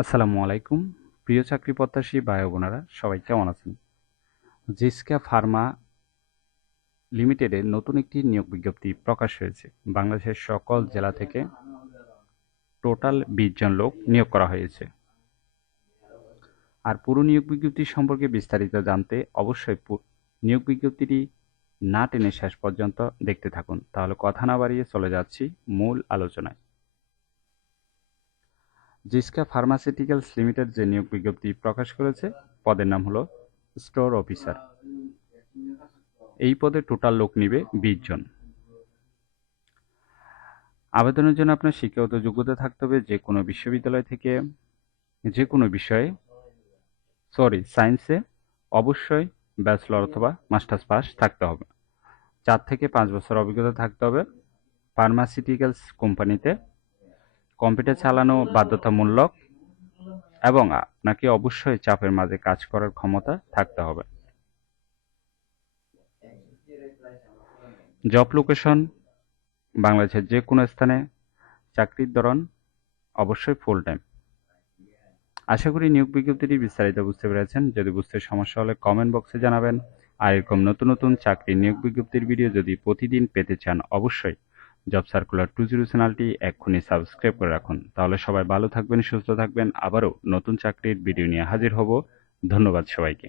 আসসালামু আলাইকুম। প্রিয় চাকরি প্রত্যাশী ভাই বোনেরা, সবাই কেমন আছেন? জিসকা ফার্মা লিমিটেডের নতুন একটি নিয়োগ বিজ্ঞপ্তি প্রকাশ হয়েছে। বাংলাদেশের সকল জেলা থেকে টোটাল বিশ জন লোক নিয়োগ করা হয়েছে। আর পুরো নিয়োগ বিজ্ঞপ্তি সম্পর্কে বিস্তারিত জানতে অবশ্যই নিয়োগ বিজ্ঞপ্তিটি না টেনে শেষ পর্যন্ত দেখতে থাকুন। তাহলে কথা না বাড়িয়ে চলে যাচ্ছি মূল আলোচনায়। জিসকা ফার্মাসিউটিক্যালস লিমিটেড যে নিয়োগ বিজ্ঞপ্তি প্রকাশ করেছে, পদের নাম হলো স্টোর অফিসার। এই পদে টোটাল লোক নিবে বিশ জন। আবেদনের জন্য আপনার শিক্ষাগত যোগ্যতা থাকতে হবে যে কোনো বিশ্ববিদ্যালয় থেকে, যে কোনো বিষয়ে, সরি, সায়েন্সে অবশ্যই ব্যাচেলর অথবা মাস্টার্স পাস থাকতে হবে। চার থেকে পাঁচ বছর অভিজ্ঞতা থাকতে হবে। ফার্মাসিউটিক্যালস কোম্পানিতে কম্পিউটার চালানো বাধ্যতামূলক এবং আপনাকে অবশ্যই চাপের মাঝে কাজ করার ক্ষমতা থাকতে হবে। জব লোকেশন, বাংলাদেশের যে কোনো স্থানে চাকরির ধরন অবশ্যই ফুল টাইম আশা করি নিয়োগ বিজ্ঞপ্তিটি বিস্তারিত বুঝতে পেরেছেন। যদি বুঝতে সমস্যা হলে কমেন্ট বক্সে জানাবেন। আর এরকম নতুন নতুন চাকরি নিয়োগ বিজ্ঞপ্তির ভিডিও যদি প্রতিদিন পেতে চান, অবশ্যই জব সার্কুলার টু জিরো চ্যানেলটি এক্ষুনি সাবস্ক্রাইব করে রাখুন। তাহলে সবাই ভালো থাকবেন, সুস্থ থাকবেন। আবারও নতুন চাকরির ভিডিও নিয়ে হাজির হব। ধন্যবাদ সবাইকে।